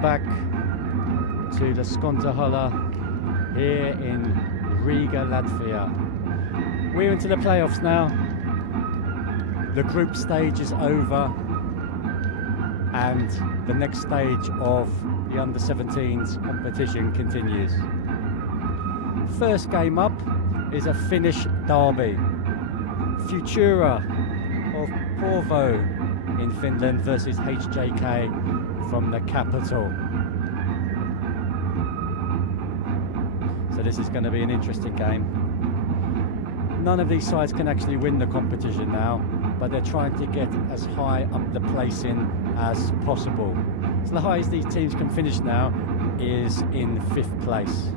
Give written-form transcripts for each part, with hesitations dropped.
Welcome back to the Skontahola here in Riga, Latvia. We're into the playoffs now. The group stage is over and the next stage of the under-17s competition continues. First game up is a Finnish derby. Futura of Porvo in Finland versus HJK from the capital. So this is going to be an interesting game. None of these sides can actually win the competition now, but they're trying to get as high up the placing as possible. So the highest these teams can finish now is in 5th place.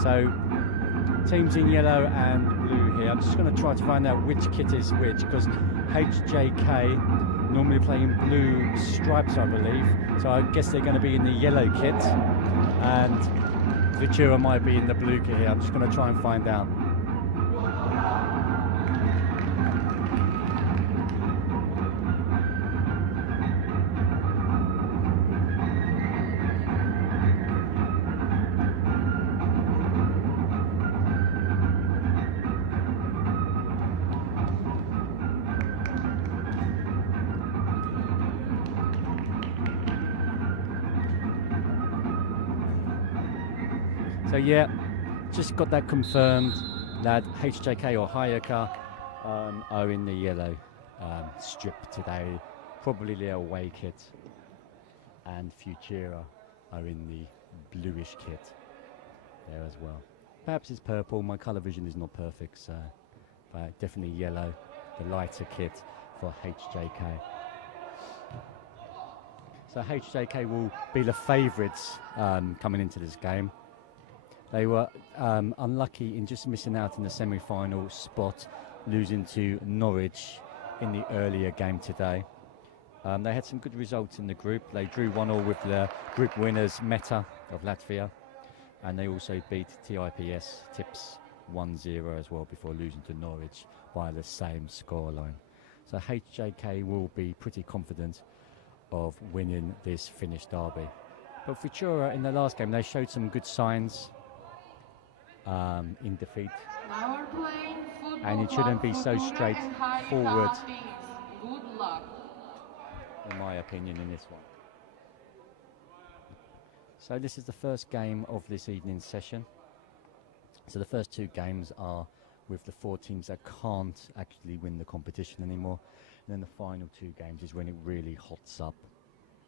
So teams in yellow and blue here. I'm just going to try to find out which kit is which, because HJK normally play in blue stripes, I believe. So I guess they're going to be in the yellow kit, and Futura might be in the blue kit here. I'm just going to try and find out. So yeah, just got that confirmed that HJK or HJK are in the yellow strip today, probably the away kit, and Futura are in the bluish kit there as well. Perhaps it's purple, my colour vision is not perfect, so but definitely yellow, the lighter kit for HJK. So HJK will be the favourites coming into this game. They were unlucky in just missing out in the semi-final spot, losing to Norwich in the earlier game today. They had some good results in the group. They drew 1-1 with the group winners Meta of Latvia, and they also beat TIPS Tips 1-0 as well before losing to Norwich by the same scoreline. So HJK will be pretty confident of winning this Finnish derby. But Futura in the last game, they showed some good signs in defeat, and it shouldn't be so straightforward, in my opinion, in this one. So this is the first game of this evening's session. So the first 2 games are with the 4 teams that can't actually win the competition anymore, and then the final 2 games is when it really hots up,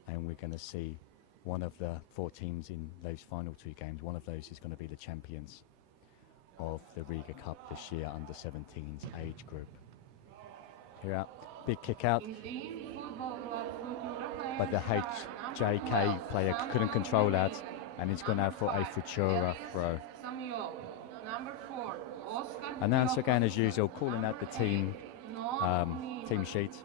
and we're going to see one of the 4 teams in those final 2 games. One of those is going to be the champions of the Riga Cup this year, under 17s age group. Here out, big kick out, but the HJK player couldn't control that, and it's gone out for a Futura throw. Announcer again as usual, calling out the team sheet,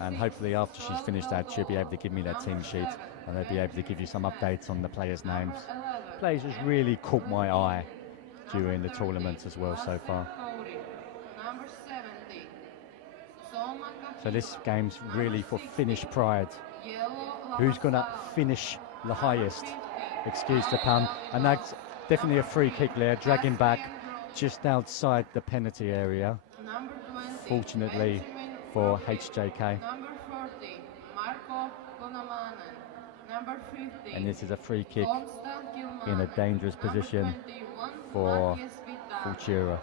and hopefully after she's finished that, she'll be able to give me that team sheet, and they'll be able to give you some updates on the players' names. Players has really caught my eye during the tournament as well so far. So this game's really for Finnish pride. Who's going to finish the highest? Excuse the pun. And that's definitely a free kick there, dragging back just outside the penalty area. Fortunately for HJK. And this is a free kick in a dangerous position for Futura.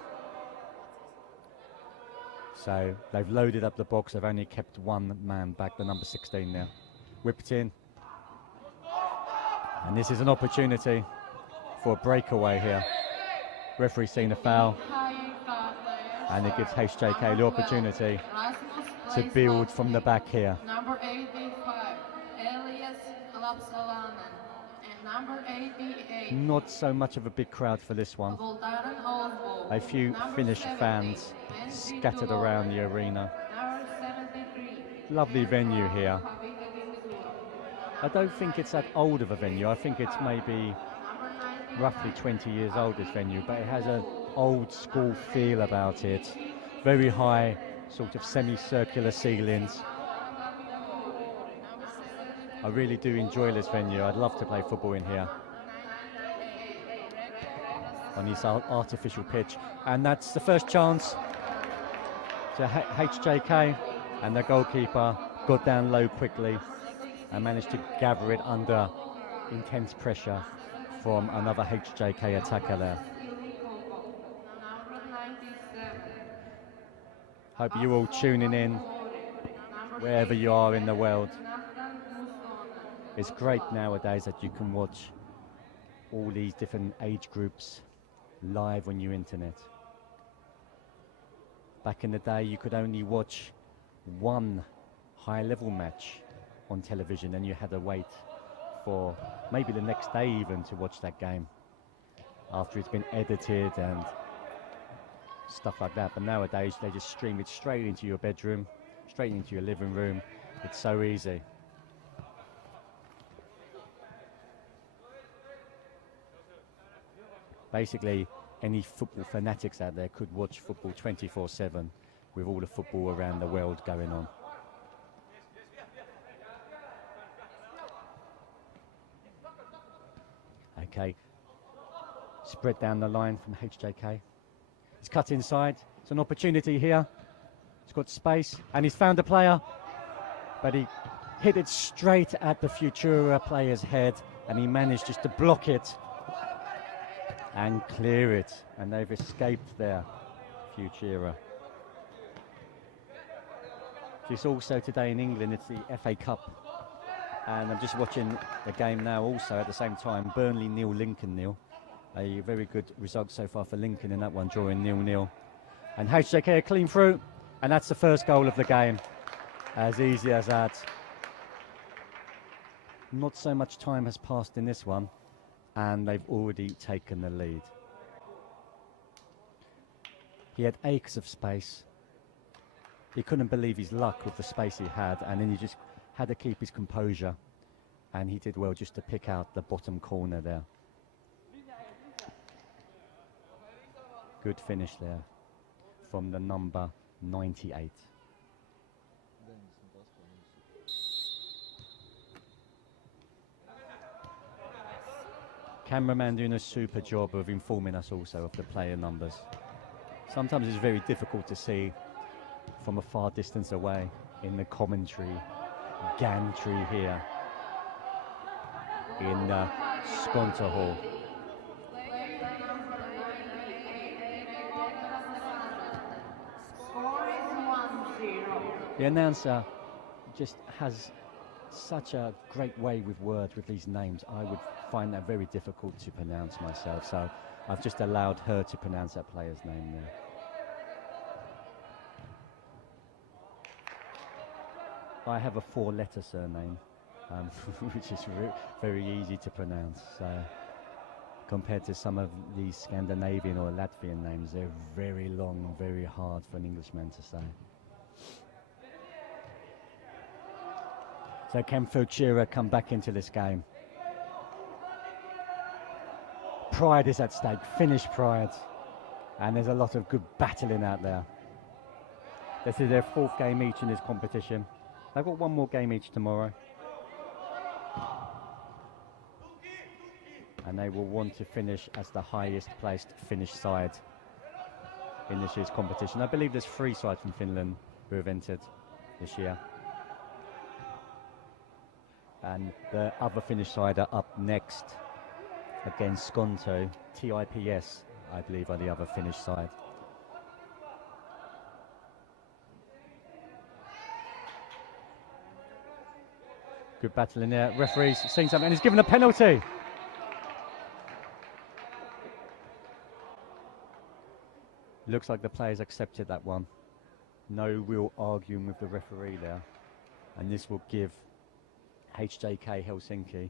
So they've loaded up the box. They've only kept 1 man back, the number 16 now. Whipped in. And this is an opportunity for a breakaway here. Referee seeing a foul. And it gives HJK the opportunity to build from the back here. Number 85, Elias Lapsalainen. Number 88. Not so much of a big crowd for this one. A few Finnish fans scattered around the arena. Lovely venue here. I don't think it's that old of a venue. I think it's maybe roughly 20 years old, this venue, but it has an old school feel about it. Very high, sort of semicircular ceilings. I really do enjoy this venue. I'd love to play football in here on this artificial pitch. And that's the first chance to HJK, and the goalkeeper got down low quickly and managed to gather it under intense pressure from another HJK attacker there. Hope you're all tuning in wherever you are in the world. It's great nowadays that you can watch all these different age groups live on your internet. Back in the day, you could only watch one high-level match on television, and you had to wait for maybe the next day even to watch that game after it's been edited and stuff like that. But nowadays, they just stream it straight into your bedroom, straight into your living room. It's so easy. Basically, any football fanatics out there could watch football 24/7 with all the football around the world going on. Okay, spread down the line from HJK. He's cut inside. It's an opportunity here. He's got space and he's found a player, but he hit it straight at the Futura player's head, and he managed just to block it and clear it, and they've escaped there, Futura. It's also today in England, it's the FA Cup, and I'm just watching the game now also at the same time. Burnley 0, Lincoln 0. A very good result so far for Lincoln in that one, drawing 0-0. And HJK a clean through, and that's the first goal of the game. As easy as that. Not so much time has passed in this one, and they've already taken the lead. He had acres of space. He couldn't believe his luck with the space he had, and then he just had to keep his composure, and he did well just to pick out the bottom corner there. Good finish there from the number 98. Cameraman doing a super job of informing us also of the player numbers. Sometimes it's very difficult to see from a far distance away in the commentary gantry here in Skonto Hall. The announcer just has such a great way with words with these names. I would find that very difficult to pronounce myself, so I've just allowed her to pronounce that player's name there. I have a 4-letter surname, which is very easy to pronounce. Compared to some of these Scandinavian or Latvian names, they're very long and very hard for an Englishman to say. So can Futura come back into this game? Pride is at stake, Finnish pride. And there's a lot of good battling out there. This is their 4th game each in this competition. They've got one more game each tomorrow. And they will want to finish as the highest placed Finnish side in this year's competition. I believe there's 3 sides from Finland who have entered this year. And the other Finnish side are up next against Skonto. TIPS, I believe, are the other Finnish side. Good battle in there. Referee's seen something and he's given a penalty. Looks like the players accepted that one. No real arguing with the referee there. And this will give HJK Helsinki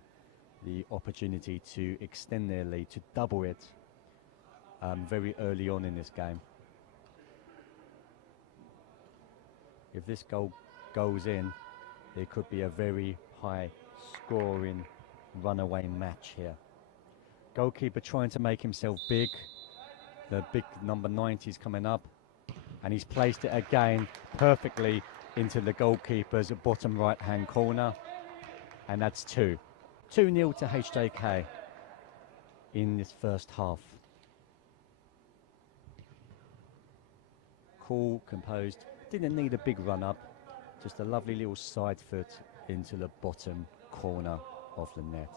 the opportunity to extend their lead, to double it very early on in this game. If this goal goes in, there could be a very high scoring runaway match here. Goalkeeper trying to make himself big. The big number 90 is coming up, and he's placed it again perfectly into the goalkeeper's bottom right hand corner. And that's 2. 2-0 to HJK in this first half. Cool, composed, didn't need a big run up, just a lovely little side foot into the bottom corner of the net.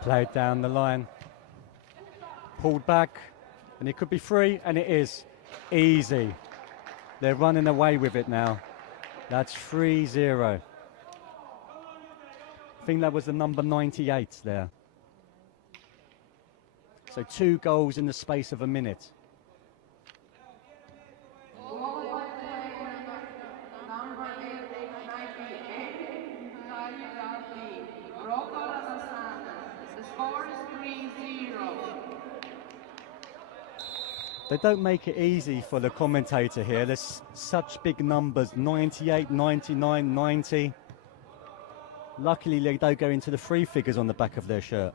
Played down the line, pulled back, and it could be free, and it is. Easy. They're running away with it now. That's 3-0. I think that was the number 98 there. So 2 goals in the space of a minute. They don't make it easy for the commentator here. There's such big numbers, 98, 99, 90. Luckily, they don't go into the 3 figures on the back of their shirt.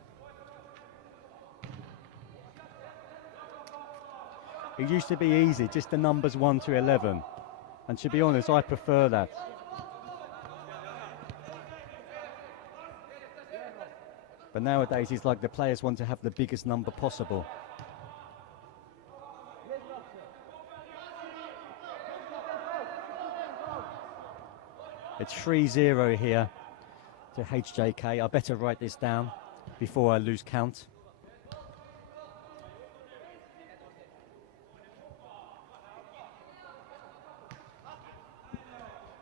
It used to be easy, just the numbers 1 to 11. And to be honest, I prefer that. But nowadays, it's like the players want to have the biggest number possible. It's 3-0 here to HJK. I better write this down before I lose count.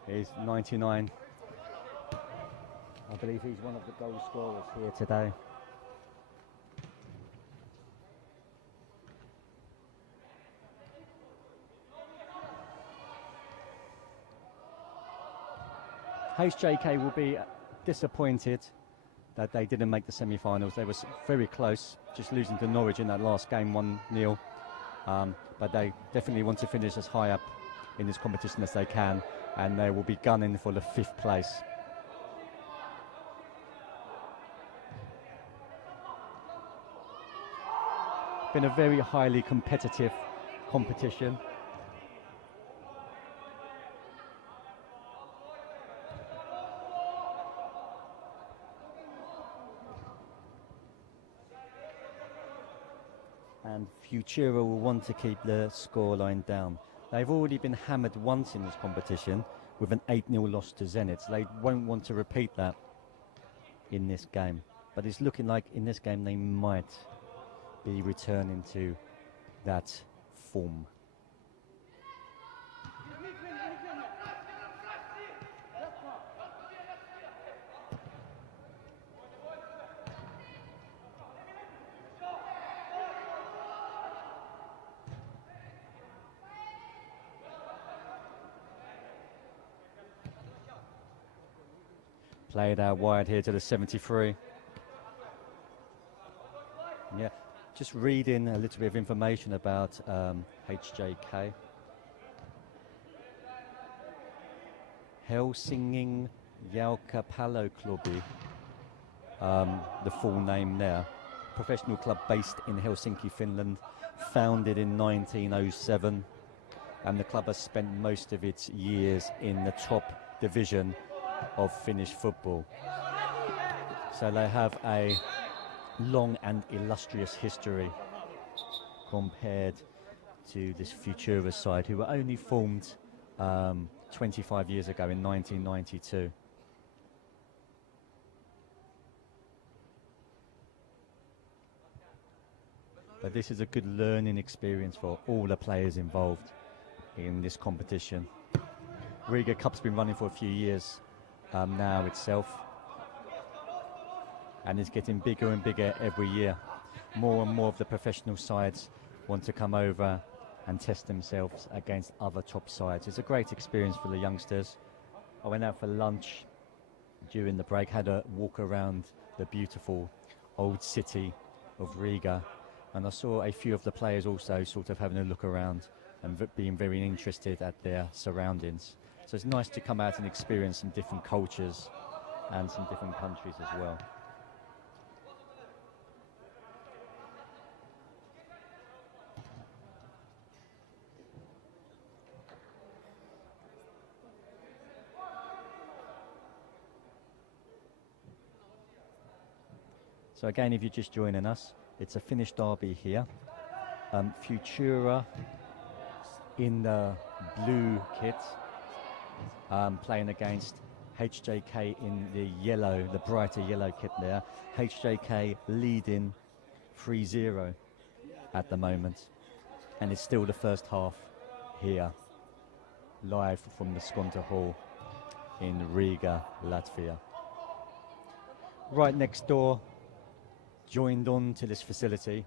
Here's 99. I believe he's one of the goal scorers here today. HJK will be disappointed that they didn't make the semi-finals. They were very close, just losing to Norwich in that last game 1-0. But they definitely want to finish as high up in this competition as they can, and they will be gunning for the 5th place. Been a very highly competitive competition. And Futura will want to keep the scoreline down. They've already been hammered once in this competition with an 8-0 loss to Zenit. They won't want to repeat that in this game. But it's looking like in this game they might be returning to that form. Played out wide here to the 73. Yeah, just reading a little bit of information about HJK. Helsingin Jalkapalloklubi, the full name there. Professional club based in Helsinki, Finland, founded in 1907. And the club has spent most of its years in the top division of Finnish football. So they have a long and illustrious history compared to this Futura side, who were only formed 25 years ago in 1992. But this is a good learning experience for all the players involved in this competition. Riga Cup's been running for a few years now itself, and it's getting bigger and bigger every year. More and more of the professional sides want to come over and test themselves against other top sides. It's a great experience for the youngsters. I went out for lunch during the break, had a walk around the beautiful old city of Riga, and I saw a few of the players also sort of having a look around and being very interested at their surroundings. So it's nice to come out and experience some different cultures and some different countries as well. So again, if you're just joining us, it's a Finnish derby here. Futura in the blue kit, playing against HJK in the yellow, the brighter yellow kit there. HJK leading 3-0 at the moment. And it's still the first half here, live from the Skonto Hall in Riga, Latvia. Right next door, joined on to this facility,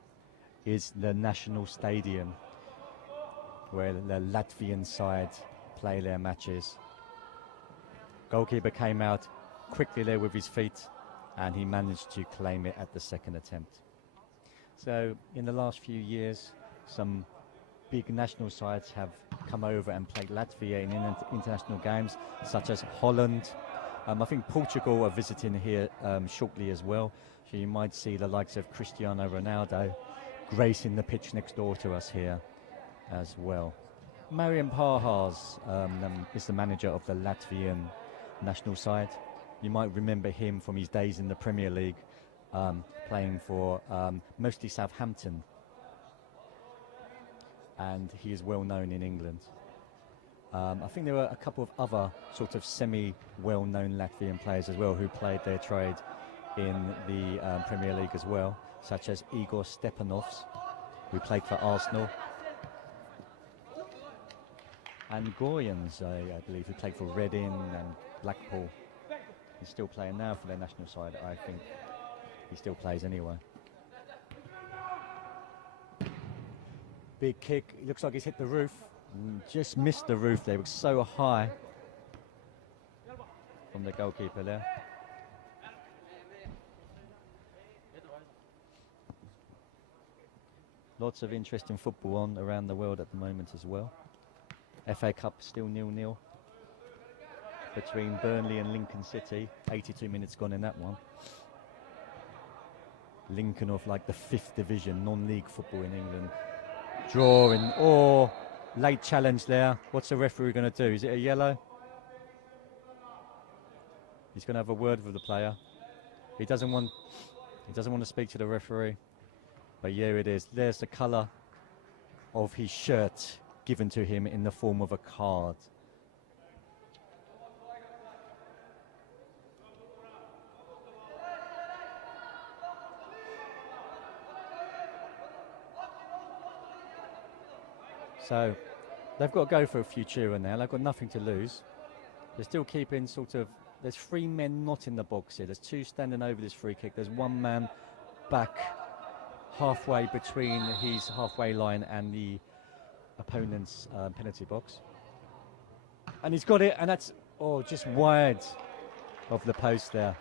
is the National Stadium, where the Latvian side play their matches. Goalkeeper came out quickly there with his feet, and he managed to claim it at the second attempt. So in the last few years, some big national sides have come over and played Latvia in international games, such as Holland. I think Portugal are visiting here shortly as well. So you might see the likes of Cristiano Ronaldo gracing the pitch next door to us here as well. Marian Pahars is the manager of the Latvian national side. You might remember him from his days in the Premier League, playing for mostly Southampton. And he is well known in England. I think there were a couple of other sort of semi-well-known Latvian players as well who played their trade in the Premier League as well, such as Igor Stepanovs, who played for Arsenal, and Goyans, I believe, who played for Reading and Blackpool. He's still playing now for their national side. I think he still plays anyway. Big kick. It looks like he's hit the roof. Just missed the roof there. It was so high from the goalkeeper there. Lots of interesting football on around the world at the moment as well. FA Cup still 0-0 between Burnley and Lincoln City. 82 minutes gone in that one. Lincoln of like the 5th division, non-league football in England. Drawing, oh, late challenge there. What's the referee going to do? Is it a yellow? He's going to have a word with the player. He doesn't want to speak to the referee. But yeah, it is. There's the colour of his shirt given to him in the form of a card. So they've got to go for a Futura now. They've got nothing to lose. They're still keeping sort of, there's 3 men not in the box here. There's 2 standing over this free kick. There's 1 man back halfway between his halfway line and the opponent's penalty box. And he's got it, and that's, just wide of the post there.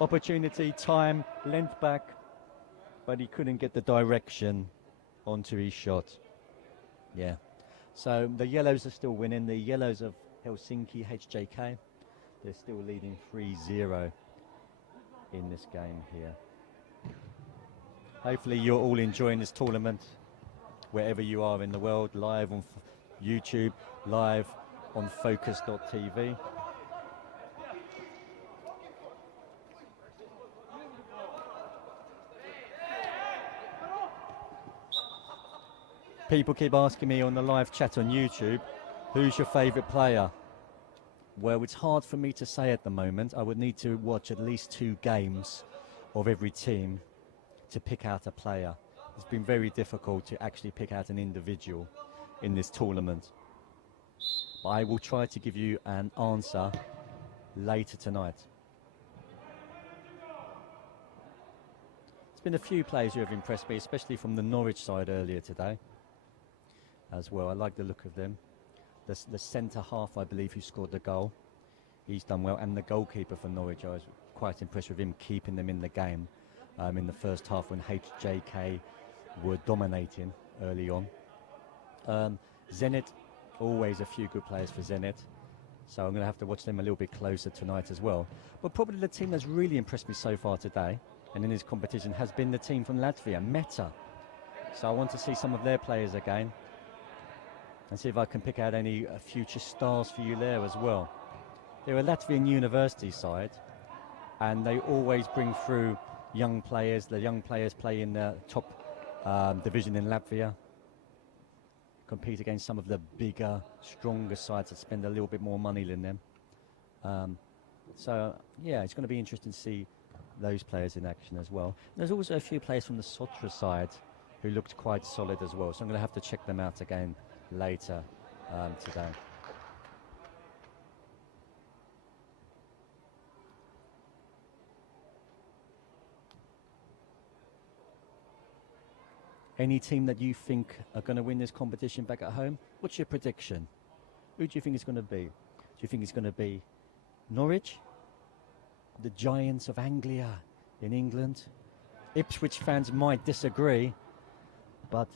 Opportunity, time, length back, but he couldn't get the direction onto his shot. Yeah. So the yellows are still winning. The yellows of Helsinki, HJK, they're still leading 3-0 in this game here. Hopefully you're all enjoying this tournament wherever you are in the world, live on YouTube, live on Focus.tv. People keep asking me on the live chat on YouTube, who's your favourite player? Well, it's hard for me to say at the moment. I would need to watch at least 2 games of every team to pick out a player. It's been very difficult to actually pick out an individual in this tournament. But I will try to give you an answer later tonight. There's been a few players who have impressed me, especially from the Norwich side earlier today as well. I like the look of them. The centre half, I believe, who scored the goal, he's done well. And the goalkeeper for Norwich, I was quite impressed with him keeping them in the game in the first half when HJK were dominating early on. Zenit, always a few good players for Zenit. So I'm going to have to watch them a little bit closer tonight as well. But probably the team that's really impressed me so far today and in this competition has been the team from Latvia, Meta. So I want to see some of their players again and see if I can pick out any future stars for you there as well. They're a Latvian university side and they always bring through young players. The young players play in the top division in Latvia, compete against some of the bigger, stronger sides that spend a little bit more money than them. So, yeah, it's going to be interesting to see those players in action as well. There's also a few players from the Futura side who looked quite solid as well, so I'm going to have to check them out again later today. Any team that you think are going to win this competition back at home? What's your prediction? Who do you think it's going to be? Do you think it's going to be Norwich? The Giants of Anglia in England? Ipswich fans might disagree, but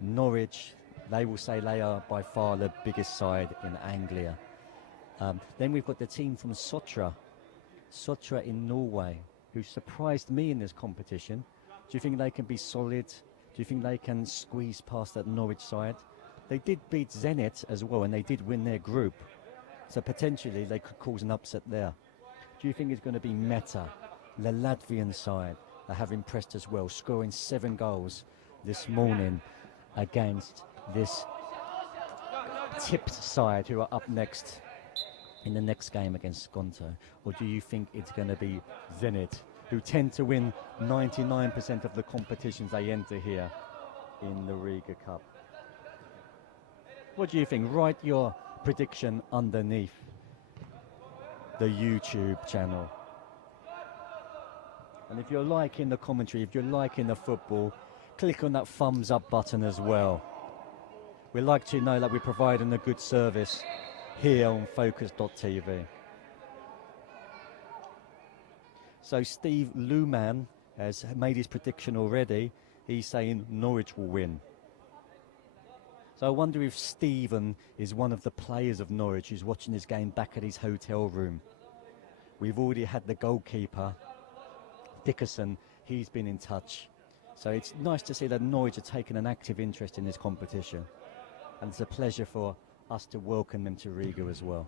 Norwich, they will say they are by far the biggest side in Anglia. Then we've got the team from Sotra in Norway, who surprised me in this competition. Do you think they can be solid? Do you think they can squeeze past that Norwich side? They did beat Zenit as well, and they did win their group. So potentially they could cause an upset there. Do you think it's going to be Meta, the Latvian side, that have impressed as well, scoring 7 goals this morning against this tipped side who are up next in the next game against Skonto? Or do you think it's going to be Zenit, who tend to win 99% of the competitions they enter here in the Riga Cup? What do you think? Write your prediction underneath the YouTube channel. And if you're liking the commentary, if you're liking the football, click on that thumbs up button as well. We like to know that we're providing a good service here on Focus.tv. So Steve Luhmann has made his prediction already. He's saying Norwich will win. So I wonder if Stephen is one of the players of Norwich who's watching this game back at his hotel room. We've already had the goalkeeper, Dickerson. He's been in touch. So it's nice to see that Norwich are taking an active interest in this competition. And it's a pleasure for us to welcome them to Riga as well.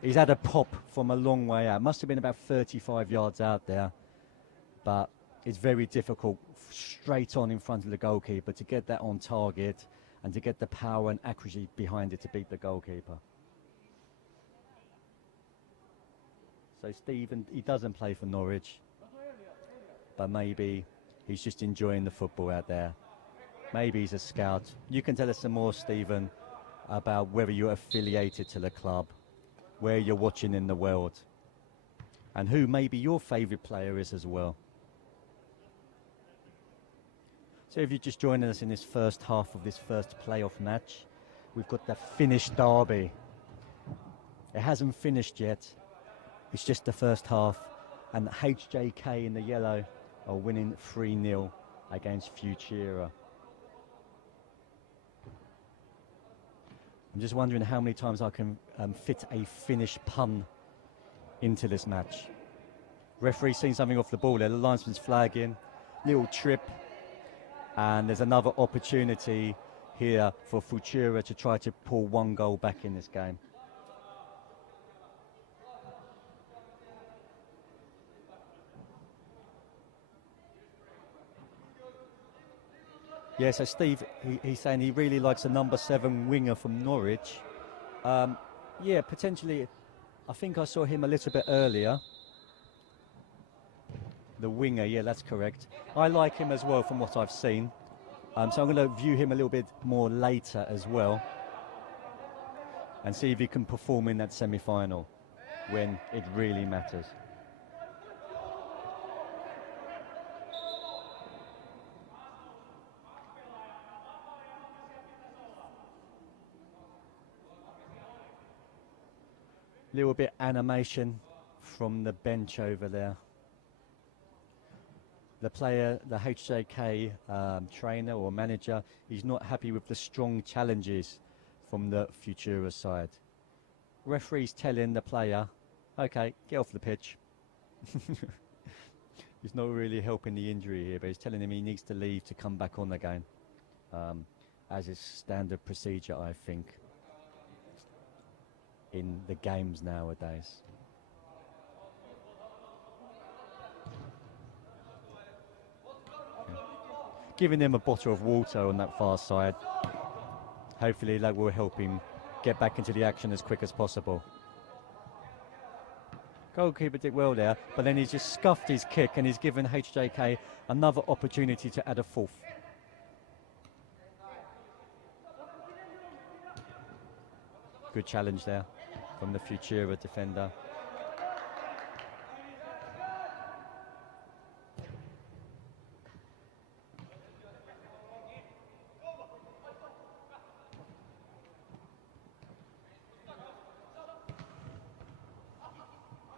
He's had a pop from a long way out. Must have been about 35 yards out there. But it's very difficult straight on in front of the goalkeeper to get that on target and to get the power and accuracy behind it to beat the goalkeeper. So Stephen, he doesn't play for Norwich, but maybe he's just enjoying the football out there. Maybe he's a scout. You can tell us some more, Stephen, about whether you're affiliated to the club, where you're watching in the world, and who maybe your favourite player is as well. So if you're just joining us in this first half of this first playoff match, we've got the Finnish derby. It hasn't finished yet. It's just the first half, and HJK in the yellow are winning 3-0 against Futura. I'm just wondering how many times I can fit a Finnish pun into this match. Referee's seen something off the ball there. The linesman's flagging. Little trip. And there's another opportunity here for Futura to try to pull 1 goal back in this game. Yeah, so Steve, he's saying he really likes a number 7 winger from Norwich. Yeah, potentially, I think I saw him a little bit earlier. The winger, yeah, that's correct. I like him as well from what I've seen. So I'm going to view him a little bit more later as well and see if he can perform in that semi-final when it really matters. Little bit animation from the bench over there. the player, the HJK trainer or manager, he's not happy with the strong challenges from the Futura side. Referee's telling the player, okay, get off the pitch. He's not really helping the injury here, but he's telling him he needs to leave to come back on again, as is standard procedure, I think, in the games nowadays. Giving him a bottle of water on that far side. Hopefully that will help him get back into the action as quick as possible. Goalkeeper did well there, but then he's just scuffed his kick and he's given HJK another opportunity to add a fourth. Good challenge there from the Futura defender.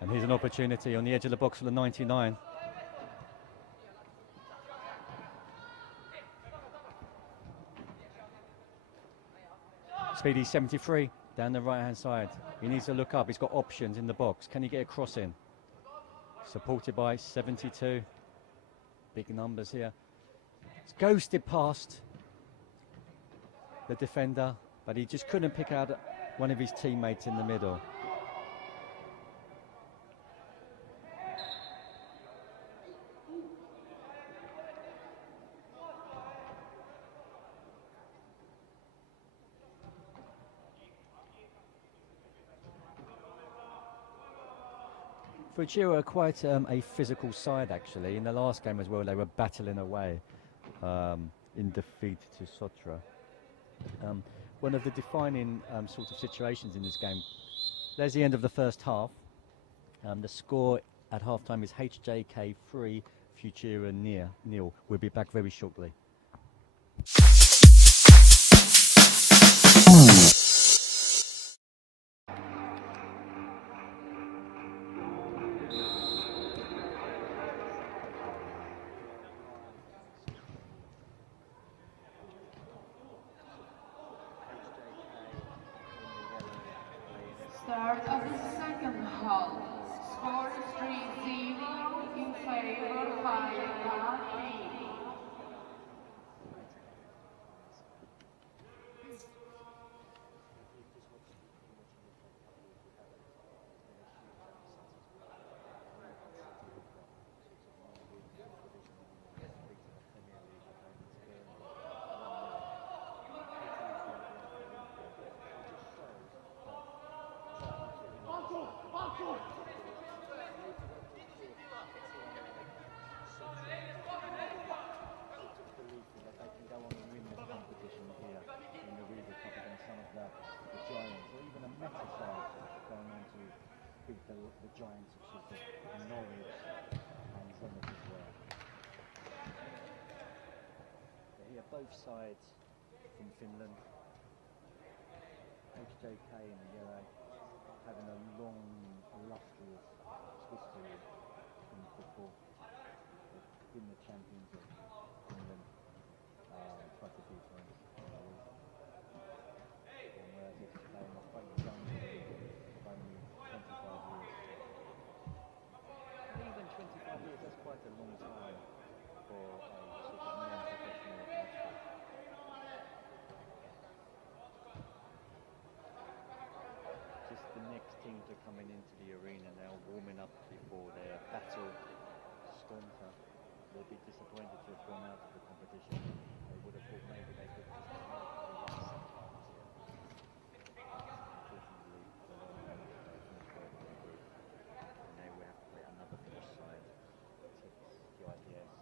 And here's an opportunity on the edge of the box for the 99. Speedy 73 down the right hand side. He needs to look up. He's got options in the box. Can he get a cross in? Supported by 72. Big numbers here. It's ghosted past the defender, but he just couldn't pick out one of his teammates in the middle. Futura are quite a physical side, actually. In the last game as well, they were battling away in defeat to Sotra. One of the defining sort of situations in this game, there's the end of the first half. The score at half-time is HJK 3, Futura 0. We'll be back very shortly. Start of the second half. Score is 3-0 in favor of Riga Cup. The giants of sort of Norwich and Zenit as well. So here both sides from Finland. HJK and yellow having a long, illustrious history in football. They've been the champions of Finland quite a few times. And whereas it's playing a quite young team of only 25 years. Even 25 years, that's quite a long time for a sort of non-professional athlete. Just the next team to coming into the arena now, warming up before their battle. Skonta, they'll be disappointed to have gone out of the competition. They would have thought maybe they could just make the last sometimes here. Unfortunately, the last one was finished by the group. And now we have to play another Finnish side. It's GIPS.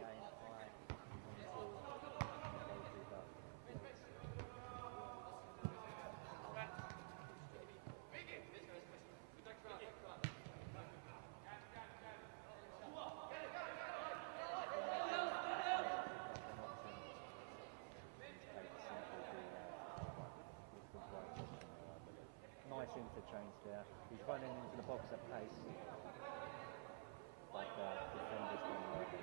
Giant high, nice interchange there. He's running into the box at pace, but defenders don't know him.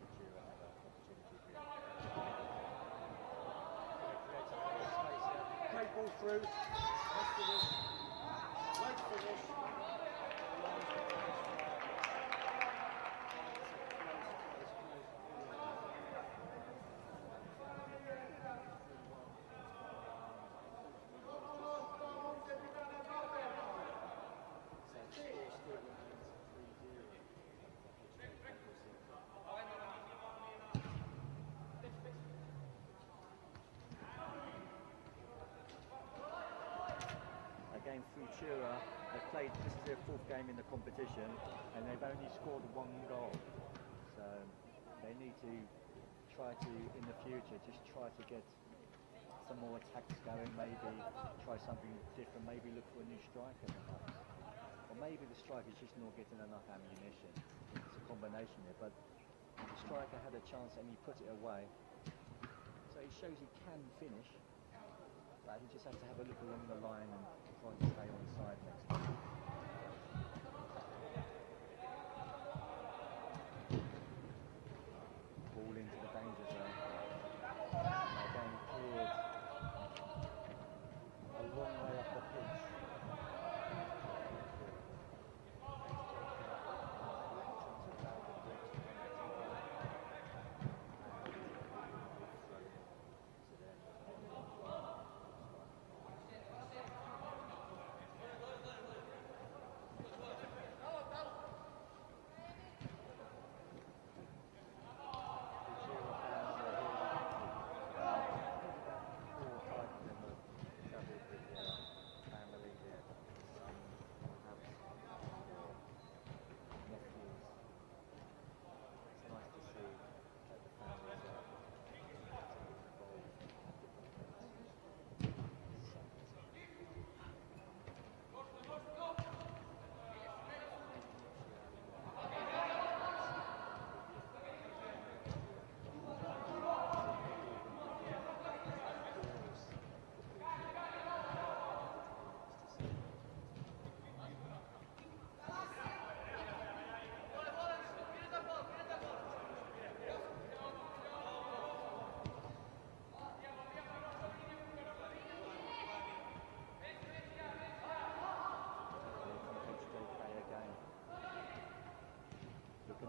Futura have an opportunity here. Great ball through. Nice finish. Great finish. Again, Futura, they've played, this is their 4th game in the competition, and they've only scored 1 goal. So they need to try to, in the future, just try to get some more attacks going, maybe try something different, maybe look for a new striker perhaps. Or maybe the striker's just not getting enough ammunition. It's a combination there, but the striker had a chance and he put it away. So it shows he can finish, but he just has to have a look along the line and try to stay on side next time. Ball into the danger zone. Again cleared a long way up the pitch.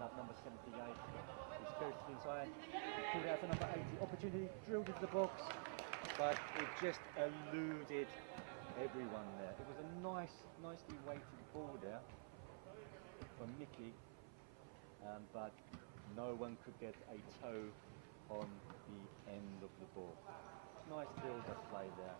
Up number 78, he's spirited inside, pulled out for number 80, opportunity, drilled into the box, but it just eluded everyone there. It was a nicely weighted ball there from Mickey, but no one could get a toe on the end of the ball. Nice build-up play there.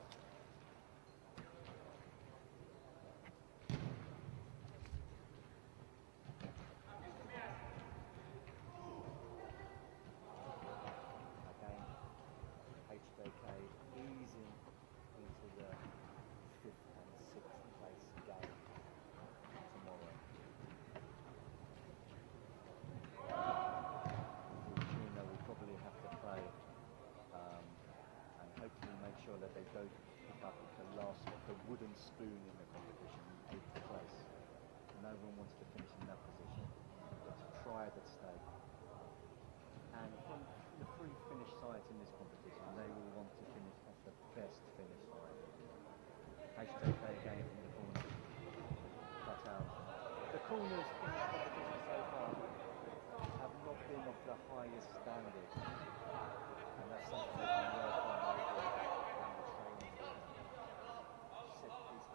HJK easing into the 5th and 6th place game tomorrow. Futura will probably have to play and hopefully make sure that they don't pick up the wooden spoon in the competition, 8th place. No one wants to finish in that position. It's pride at stake. And from the 3 Finnish sides in this competition, they will want to finish as the best Finnish side. HJK again from the corner. Cut out. The corners in this competition so far have not been of the highest standard. And that's something they can work on in the training. Set piece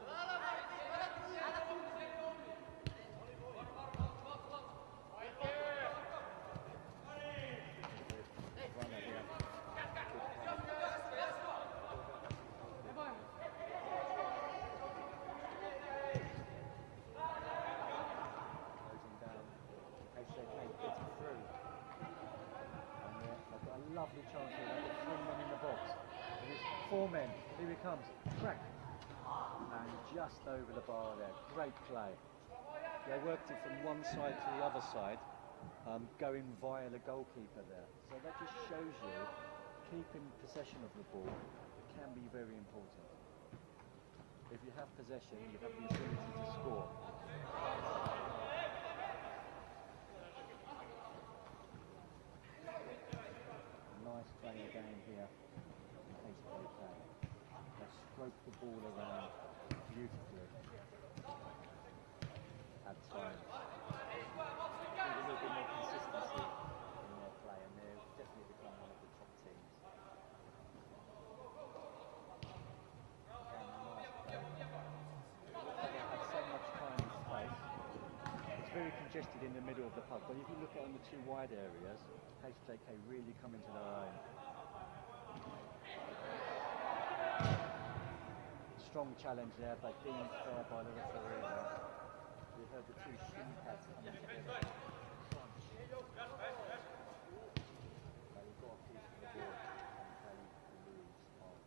lovely chance here. They've got 3 men in the box. And it's 4 men. Here he comes. Crack. And just over the bar there. Great play. They worked it from one side to the other side, going via the goalkeeper there. So that just shows you, keeping possession of the ball, it can be very, very important. If you have possession, you have the ability to score. Nice play again here, HJK. They stroke the ball around beautifully at times. Need a little bit more consistency in their play, and they've definitely become one of the top teams. It's very congested in the middle of the park, but if you look at on the two wide areas, HJK really come into their own. Strong challenge there, but deemed fair by the referee. We heard the two shin pads coming together. But he got a piece of the ball and played loose on.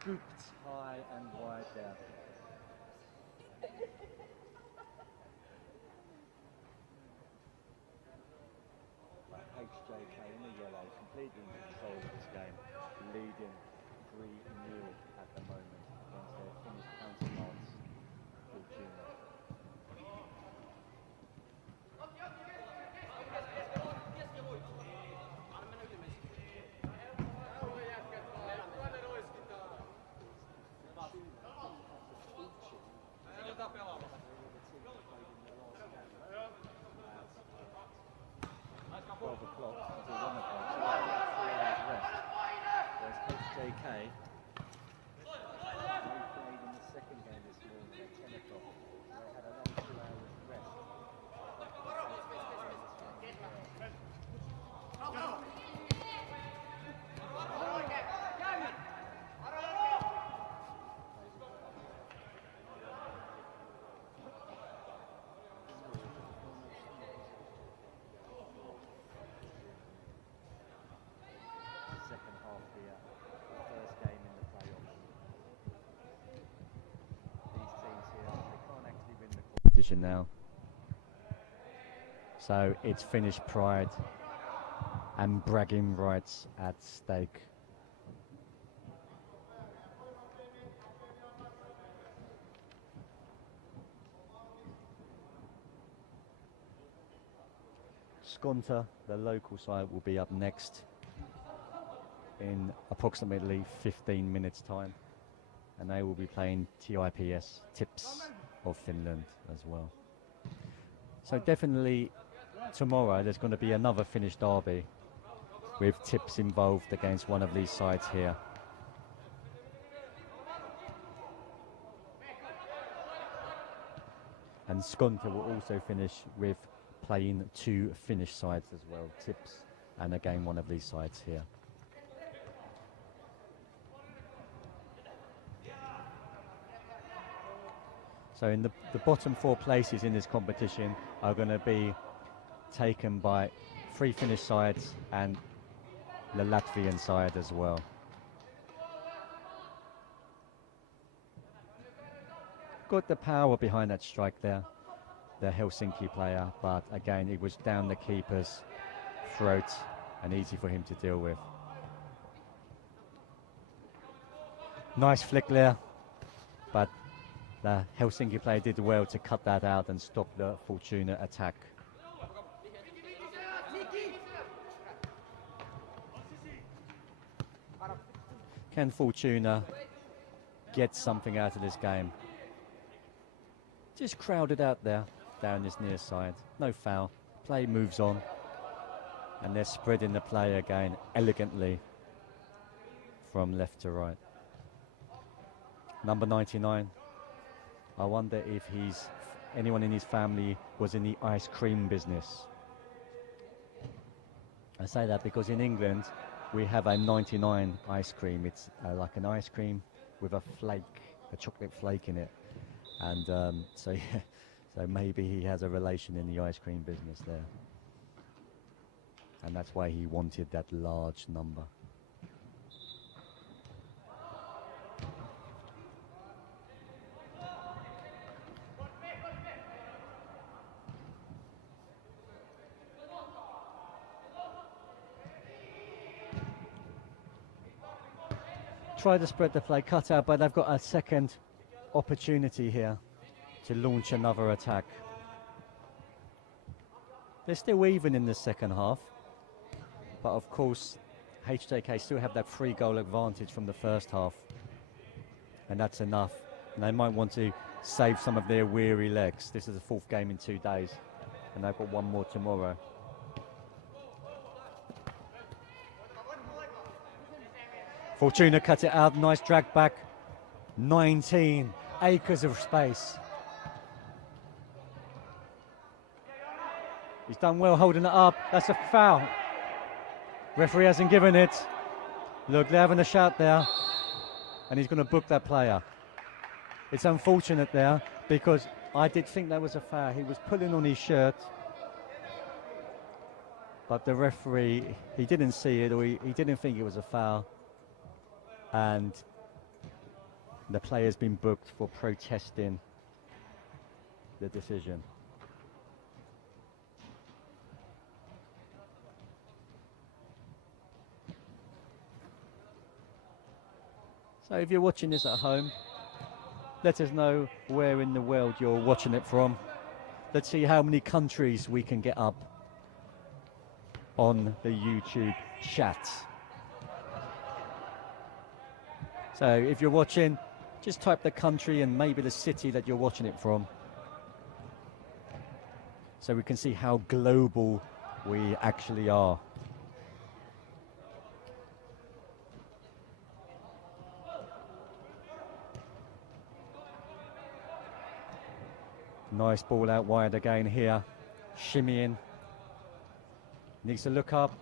Scooped high and wide there. But HJK in the yellow, completely in control of this game, leading 3-0 at the moment against their Finnish counterparts, Futura. Now, so it's Finnish pride and bragging rights at stake. Skonta, the local side, will be up next in approximately 15 minutes time, and they will be playing TIPS, Tips of Finland as well. So definitely tomorrow there's going to be another Finnish derby with Tips involved against one of these sides here. And Skonto will also finish with playing 2 Finnish sides as well, Tips, and again one of these sides here. So in the bottom 4 places in this competition are going to be taken by 3 Finnish sides and the Latvian side as well. Got the power behind that strike there, the Helsinki player, but again it was down the keeper's throat and easy for him to deal with. Nice flick there, but the Helsinki player did well to cut that out and stop the Fortuna attack. Can Fortuna get something out of this game? Just crowded out there, down this near side. No foul. Play moves on. And they're spreading the play again elegantly from left to right. Number 99. I wonder if anyone in his family was in the ice cream business. I say that because in England we have a 99 ice cream. It's like an ice cream with a flake, a chocolate flake in it. And so maybe he has a relation in the ice cream business there. And that's why he wanted that large number. Try to spread the play, cut out, but they've got a second opportunity here to launch another attack. They're still even in the second half, but of course HJK still have that 3-goal advantage from the first half, and that's enough. And they might want to save some of their weary legs. This is the 4th game in 2 days, and they've got one more tomorrow. Fortuna cut it out, nice drag back. 19 acres of space. He's done well holding it up. That's a foul. Referee hasn't given it. Look, they're having a shout there. And he's going to book that player. It's unfortunate there because I did think that was a foul. He was pulling on his shirt. But the referee, he didn't see it, or he didn't think it was a foul. And the player's been booked for protesting the decision. So if you're watching this at home, let us know where in the world you're watching it from. Let's see how many countries we can get up on the YouTube chat. So if you're watching, just type the country and maybe the city that you're watching it from, so we can see how global we actually are. Nice ball out wide again here. Shimmying. Needs to look up.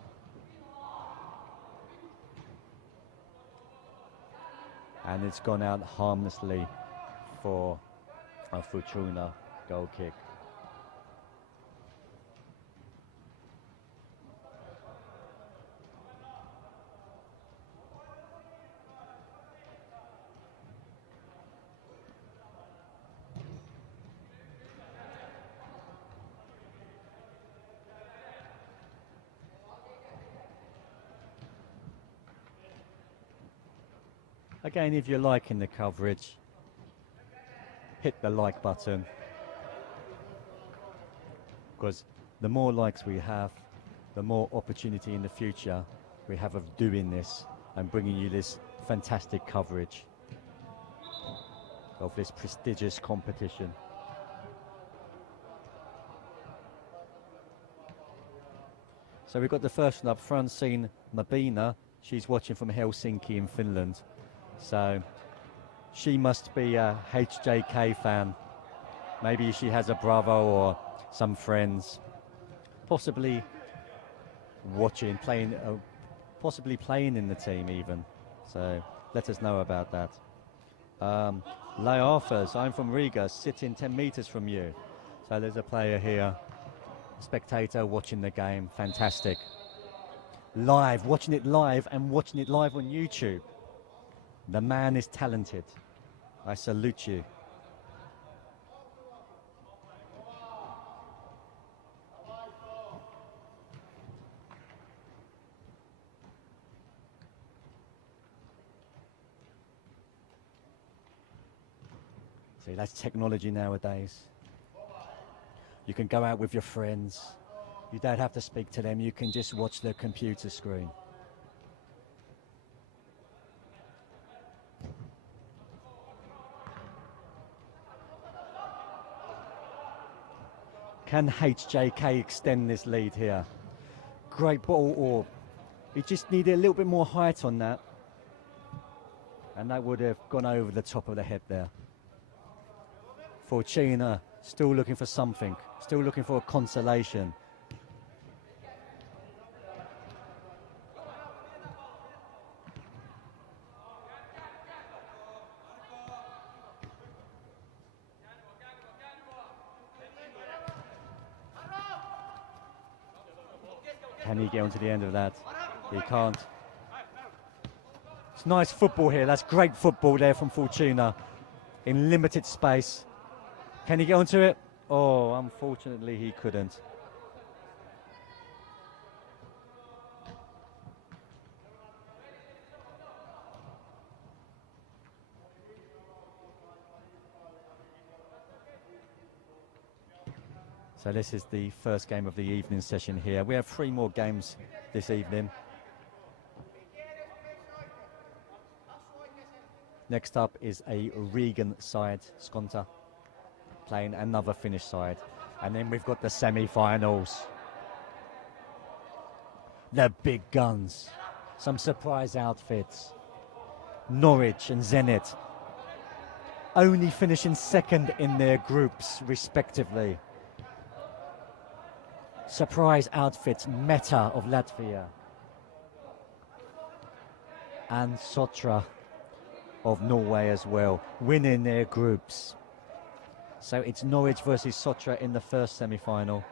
And it's gone out harmlessly for a Futura goal kick. Again, if you're liking the coverage, hit the like button, because the more likes we have, the more opportunity in the future we have of doing this and bringing you this fantastic coverage of this prestigious competition. So we've got the first one up, Francine Mabina. She's watching from Helsinki in Finland. So she must be a HJK fan. Maybe she has a brother or some friends, possibly watching, possibly playing in the team even. So let us know about that. Lay offers, I'm from Riga, sitting 10 meters from you. So there's a player here, spectator watching the game, fantastic. Live, watching it live and watching it live on YouTube. The man is talented. I salute you. See, that's technology nowadays. You can go out with your friends. You don't have to speak to them. You can just watch the computer screen. Can HJK extend this lead here? Great ball, or he just needed a little bit more height on that. And that would have gone over the top of the head there. Futura still looking for something, still looking for a consolation. Can he get onto the end of that? He can't. It's nice football here. That's great football there from Futura in limited space. Can he get onto it? Oh, unfortunately he couldn't. So this is the first game of the evening session here. We have 3 more games this evening. Next up is a Rigan side, Skonta, playing another Finnish side. And then we've got the semi-finals. The big guns. Some surprise outfits. Norwich and Zenit only finishing second in their groups, respectively. Surprise outfits, Meta of Latvia and Sotra of Norway as well, winning their groups. So it's Norwich versus Sotra in the first semi-final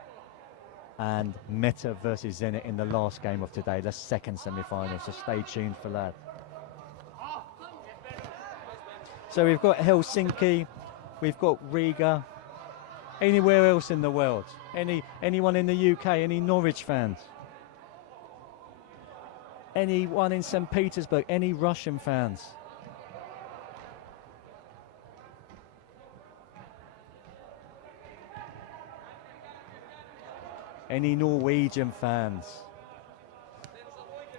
and Meta versus Zenit in the last game of today, the second semi-final, so stay tuned for that. So we've got Helsinki, we've got Riga. Anywhere else in the world? Anyone in the UK? Any Norwich fans? Anyone in St. Petersburg? Any Russian fans? Any Norwegian fans?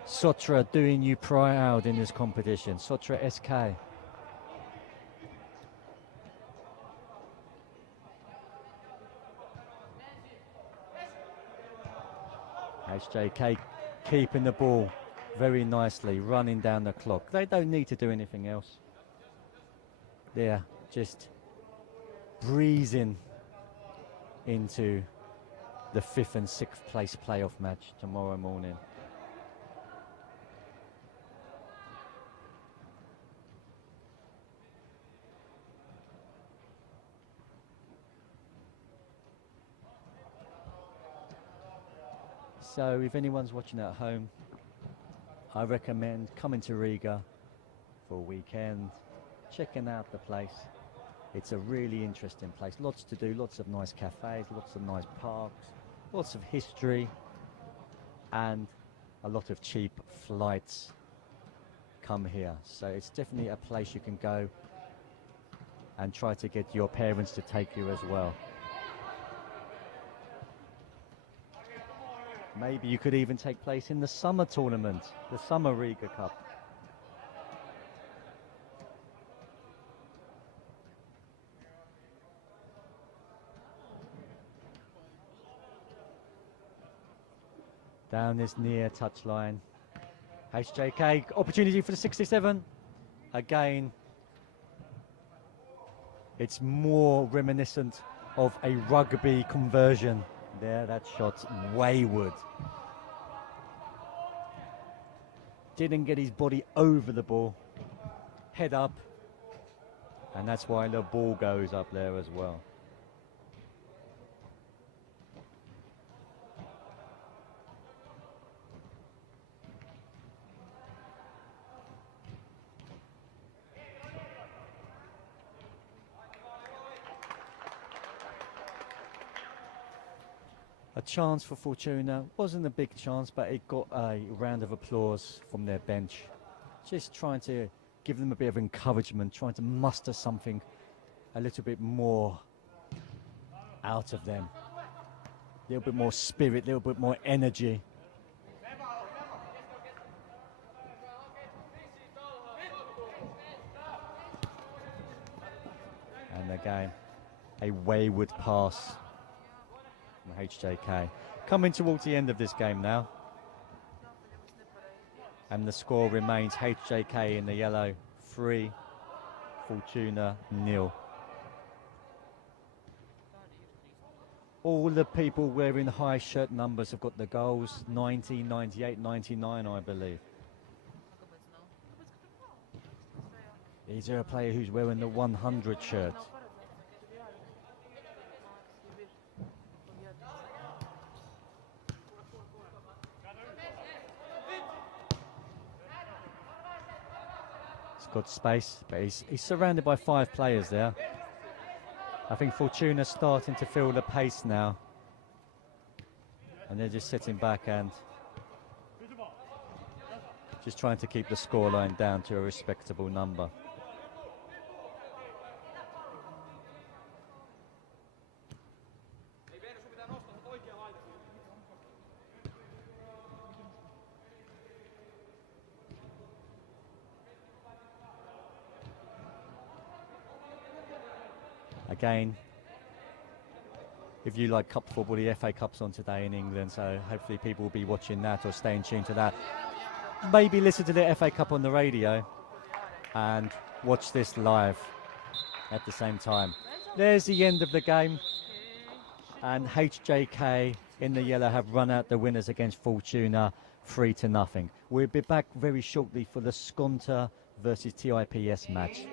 Sotra doing you proud in this competition. Sotra SK. HJK keeping the ball very nicely, running down the clock. They don't need to do anything else. They're just breezing into the 5th and 6th place playoff match tomorrow morning. So if anyone's watching at home, I recommend coming to Riga for a weekend, checking out the place. It's a really interesting place. Lots to do, lots of nice cafes, lots of nice parks, lots of history, and a lot of cheap flights come here. So it's definitely a place you can go and try to get your parents to take you as well. Maybe you could even take place in the summer tournament, the summer Riga Cup. Down this near touchline. HJK, opportunity for the 67. Again, it's more reminiscent of a rugby conversion. There, that shot's wayward. Didn't get his body over the ball. Head up. And that's why the ball goes up there as well. A chance for Fortuna. Wasn't a big chance, but it got a round of applause from their bench. Just trying to give them a bit of encouragement, trying to muster something a little bit more out of them. A little bit more spirit, a little bit more energy. And again, a wayward pass from HJK. Coming towards the end of this game now. And the score remains HJK in the yellow 3, Fortuna 0. All the people wearing high shirt numbers have got the goals, 90, 98, 99 I believe. Is there a player who's wearing the 100 shirt? Got space, but he's surrounded by 5 players there. I think Fortuna's starting to feel the pace now, and they're just sitting back and just trying to keep the scoreline down to a respectable number. Again, if you like cup football, the FA Cup's on today in England, so hopefully people will be watching that or staying tuned to that. Maybe listen to the FA Cup on the radio and watch this live at the same time. There's the end of the game, and HJK in the yellow have run out the winners against Fortuna 3-0. We'll be back very shortly for the Skonta versus TIPS match.